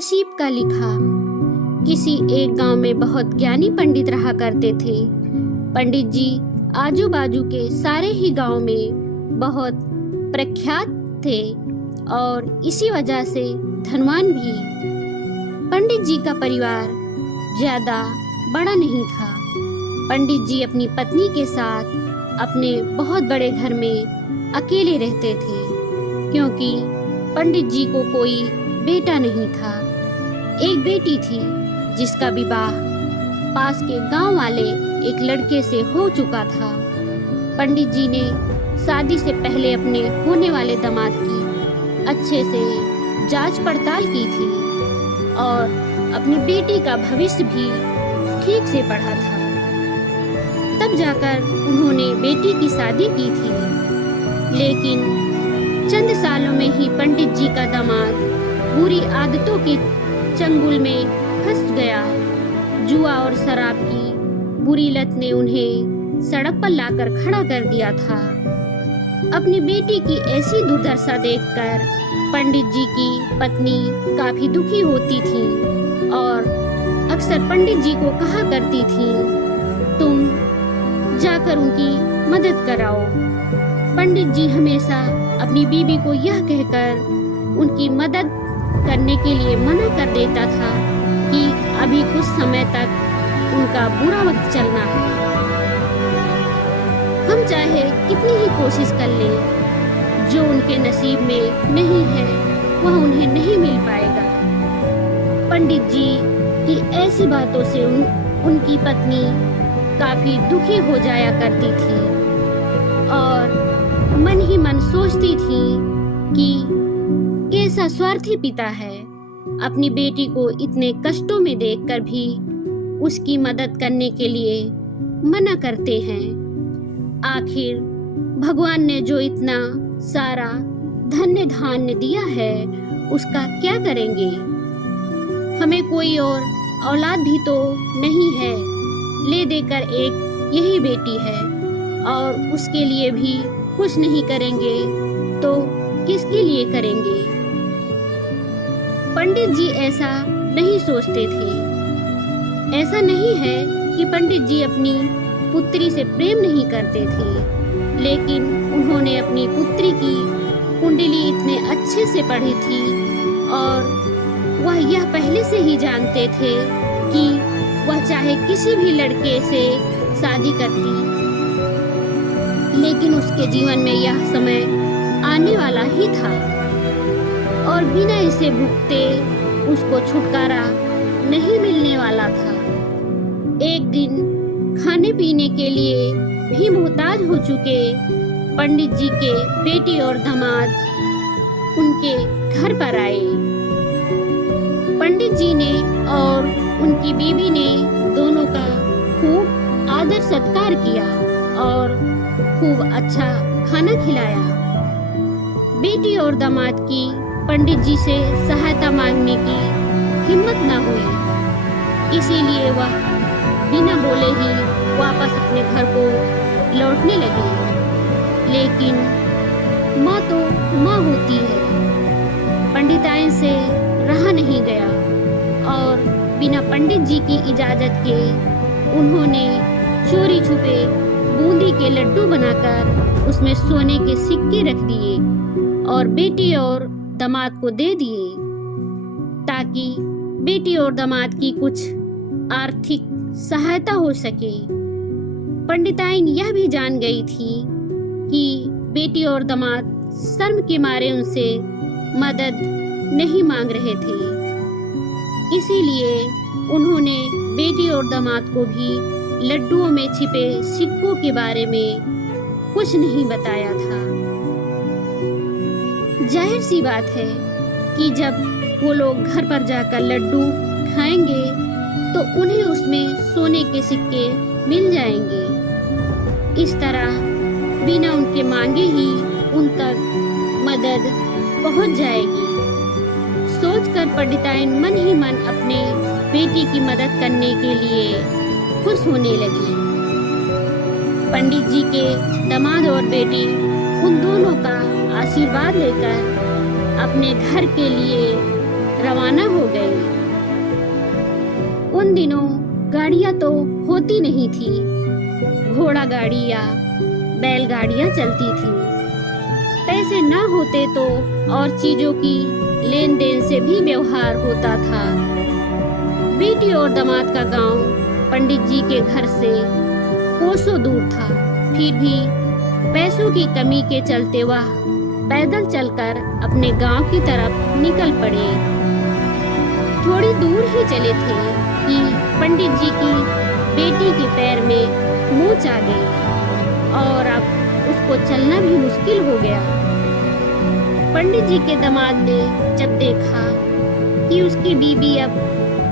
नसीब का लिखा। किसी एक गांव में बहुत ज्ञानी पंडित रहा करते थे। पंडित जी आजू बाजू के सारे ही गांव में बहुत प्रख्यात थे और इसी वजह से धनवान भी। पंडित जी का परिवार ज्यादा बड़ा नहीं था। पंडित जी अपनी पत्नी के साथ अपने बहुत बड़े घर में अकेले रहते थे, क्योंकि पंडित जी को कोई बेटा नहीं था। एक बेटी थी जिसका विवाह पास के गांव वाले एक लड़के से हो चुका था। पंडित जी ने शादी से पहले अपने होने वाले दामाद की अच्छे से जांच पड़ताल की थी और अपनी बेटी का भविष्य भी ठीक से पढ़ा था। तब जाकर उन्होंने बेटी की शादी की थी, लेकिन चंद सालों में ही पंडित जी का दामाद बुरी आदतों के चंगुल में फंस गया। जुआ और शराब की बुरी लत ने उन्हें सड़क पर लाकर खड़ा कर दिया था। अपनी बेटी की ऐसी दुर्दशा देखकर पंडित जी की पत्नी काफी दुखी होती थी और अक्सर पंडित जी को कहा करती थी, तुम जाकर उनकी मदद कराओ। पंडित जी हमेशा अपनी बीवी को यह कहकर उनकी मदद करने के लिए मना कर देता था कि अभी कुछ समय तक उनका बुरा वक्त चलना है। हम चाहे कितनी ही कोशिश कर लें, जो उनके नसीब में नहीं है वह उन्हें नहीं मिल पाएगा। पंडित जी की ऐसी बातों से उनकी पत्नी काफी दुखी हो जाया करती थी और मन ही मन सोचती थी कि कैसा स्वार्थी पिता है, अपनी बेटी को इतने कष्टों में देखकर भी उसकी मदद करने के लिए मना करते हैं। आखिर भगवान ने जो इतना सारा धन्य धान्य दिया है उसका क्या करेंगे। हमें कोई और औलाद भी तो नहीं है, ले देकर एक यही बेटी है और उसके लिए भी कुछ नहीं करेंगे तो किसके लिए करेंगे। पंडित जी ऐसा नहीं सोचते थे। ऐसा नहीं है कि पंडित जी अपनी पुत्री से प्रेम नहीं करते थे, लेकिन उन्होंने अपनी पुत्री की कुंडली इतने अच्छे से पढ़ी थी और वह यह पहले से ही जानते थे कि वह चाहे किसी भी लड़के से शादी करती, लेकिन उसके जीवन में यह समय आने वाला ही था और बिना इसे भुगते उसको छुटकारा नहीं मिलने वाला था। एक दिन खाने पीने के लिए भी मोहताज हो चुके पंडित जी के बेटी और दामाद उनके घर पर आए। पंडित जी ने और उनकी बीवी ने दोनों का खूब आदर सत्कार किया और खूब अच्छा खाना खिलाया। बेटी और दामाद की पंडित जी से सहायता मांगने की हिम्मत न हुई, इसीलिए वह बिना बोले ही वापस अपने घर को लौटने लगे। लेकिन माँ तो माँ होती है, पंडिताइन से रहा नहीं गया और बिना पंडित जी की इजाजत के उन्होंने चोरी छुपे बूंदी के लड्डू बनाकर उसमें सोने के सिक्के रख दिए और बेटी और दामाद को दे दिए, ताकि बेटी और दामाद की कुछ आर्थिक सहायता हो सके। पंडिताइन यह भी जान गई थी कि बेटी और दामाद शर्म के मारे उनसे मदद नहीं मांग रहे थे, इसीलिए उन्होंने बेटी और दामाद को भी लड्डुओं में छिपे सिक्कों के बारे में कुछ नहीं बताया था। जाहिर सी बात है कि जब वो लोग घर पर जाकर लड्डू खाएंगे तो उन्हें उसमें सोने के सिक्के मिल जाएंगे। इस तरह बिना उनके मांगे ही उन तक मदद पहुंच जाएगी। सोचकर पंडिताइन मन ही मन अपने बेटी की मदद करने के लिए खुश होने लगी। पंडित जी के दामाद और बेटी उन दोनों का आशीर्वाद लेकर अपने घर के लिए रवाना हो गए। उन दिनों गाड़ियां तो होती नहीं थी, घोड़ा गाड़ी या बैलगाड़ियां चलती थी। पैसे ना होते तो और चीजों की लेन देन से भी व्यवहार होता था। बेटी और दामाद का गांव पंडित जी के घर से कोसों दूर था, फिर भी पैसों की कमी के चलते वह पैदल चलकर अपने गांव की तरफ निकल पड़े। थोड़ी दूर ही चले थे कि पंडित जी की बेटी के पैर में मोच आ गई और अब उसको चलना भी मुश्किल हो गया। पंडित जी के दामाद ने जब देखा कि उसकी बीबी अब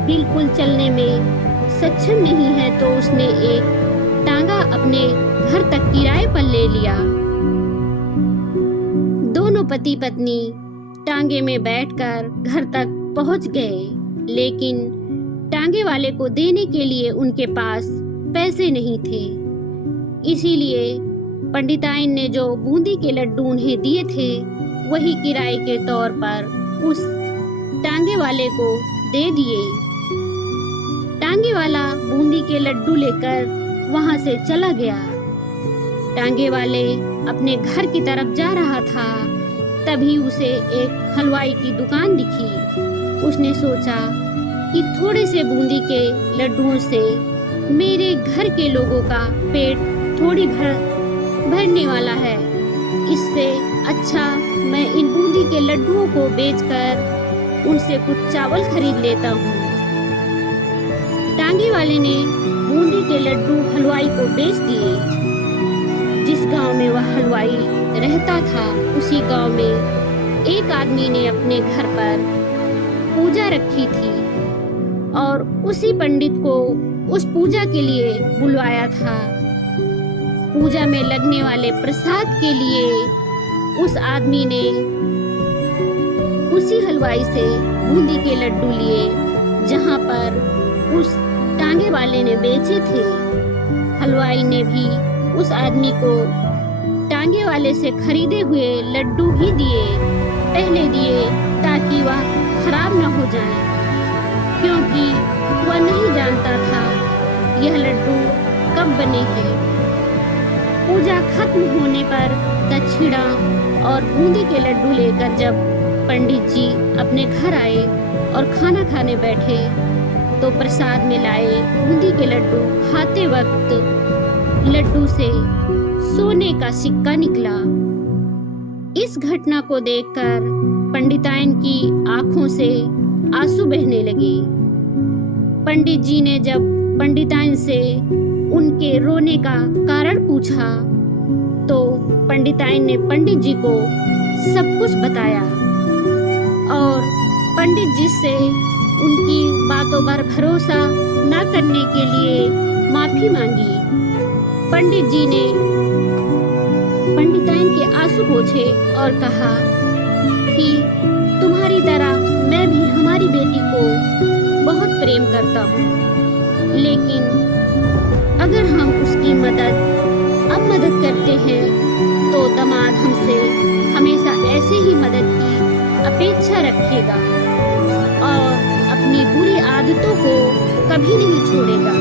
बिल्कुल चलने में सक्षम नहीं है तो उसने एक टांगा अपने घर तक किराए पर ले लिया। दोनों पति पत्नी टांगे में बैठकर घर तक पहुंच गए, लेकिन टांगे वाले को देने के लिए उनके पास पैसे नहीं थे। इसीलिए पंडिताइन ने जो बूंदी के लड्डू उन्हें दिए थे वही किराए के तौर पर उस टांगे वाले को दे दिए। टांगे वाला बूंदी के लड्डू लेकर वहां से चला गया। टांगे वाले अपने घर की तरफ जा रहा था, तभी उसे एक हलवाई की दुकान दिखी। उसने सोचा कि थोड़े से बूंदी के लड्डुओं से मेरे घर के लोगों का पेट थोड़ी भरने वाला है। इससे अच्छा मैं इन बूंदी के लड्डुओं को बेचकर उनसे कुछ चावल खरीद लेता हूँ। टांगे वाले ने बूंदी के लड्डू हलवाई को बेच दिए। जिस गांव में वह हलवाई रहता था उसी गांव में एक आदमी ने अपने घर पर पूजा रखी थी और उसी पंडित को उस पूजा के लिए बुलवाया था। पूजा में लगने वाले प्रसाद के लिए उस आदमी ने उसी हलवाई से बूंदी के लड्डू लिए जहां पर उस टांगे वाले ने बेचे थे। हलवाई ने भी उस आदमी को टांगे वाले से खरीदे हुए लड्डू ही दिए, पहले दिए ताकि वह खराब न हो जाए, क्योंकि वह नहीं जानता था यह लड्डू कब बने हैं। पूजा खत्म होने पर दक्षिणा और बूंदी के लड्डू लेकर जब पंडित जी अपने घर आए और खाना खाने बैठे तो प्रसाद में लाए बूंदी के लड्डू खाते वक्त लड्डू से सोने का सिक्का निकला। इस घटना को देखकर पंडिताइन की आंखों से आंसू बहने लगे। पंडित जी ने जब पंडिताइन से उनके रोने का कारण पूछा तो पंडिताइन ने पंडित जी को सब कुछ बताया और पंडित जी से उनकी बातों पर भरोसा न करने के लिए माफी मांगी। पंडित जी ने पंडिताइन के आंसू पोंछे और कहा कि तुम्हारी तरह मैं भी हमारी बेटी को बहुत प्रेम करता हूँ, लेकिन अगर हम उसकी अब मदद करते हैं तो दामाद हमसे हमेशा ऐसे ही मदद की अपेक्षा रखेगा और अपनी बुरी आदतों को कभी नहीं छोड़ेगा।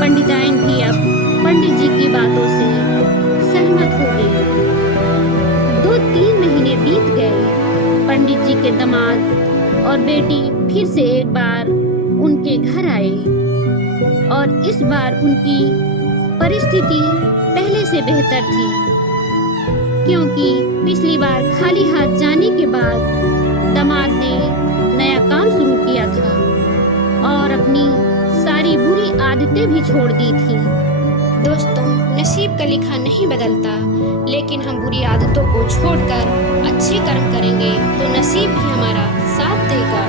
पंडिताइन भी अब पंडित जी की बातों से सहमत हो गई। 2-3 महीने बीत गए। पंडित जी के दामाद और बेटी फिर से एक बार उनके घर आए और इस बार उनकी परिस्थिति पहले से बेहतर थी, क्योंकि पिछली बार खाली हाथ जाने के बाद दामाद ने नया काम शुरू किया था और अपनी सारी बुरी आदतें भी छोड़ दी थी। दोस्तों, नसीब का लिखा नहीं बदलता, लेकिन हम बुरी आदतों को छोड़कर अच्छे कर्म करेंगे तो नसीब भी हमारा साथ देगा।